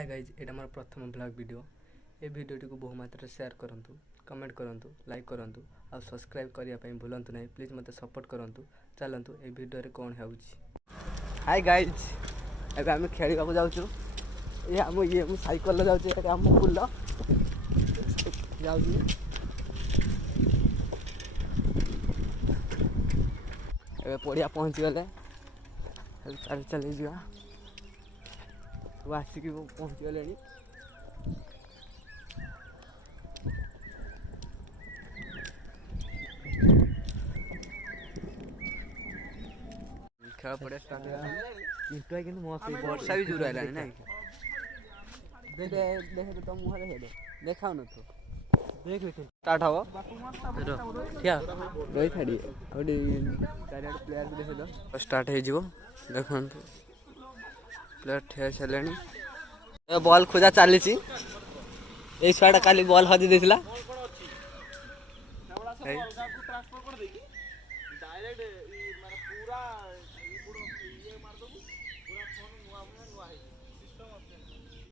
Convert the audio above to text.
Hi guys एटा मोर प्रथम blog video ए video को बहु मात्रा शेयर करंतु कमेंट करंतु लाइक करंतु आ सब्सक्राइब करिया पई भूलंतु नहीं प्लीज मते सपोर्ट करंतु चलंतु ए वीडियो रे कोन हेउची। हाय गाइज एबे हम खेलिबा को जाउछु ये हम साइकिल ले जाउछु एटा हम पुल जाउछु एबे पड़िया पहुंच गले चल चल जिया आसिक पहुँच गले खेल पड़े स्टार्ट मस्त वर्षा भी जोर है ना देखे तो मुहर देखा न तो देख स्टार्ट हम रही छाड़ी चार प्लेयर भी देखे तो स्टार्ट हो देखो प्लेयर ठे सारे बॉल खोजा चली छुआटा काली बॉल हजी देला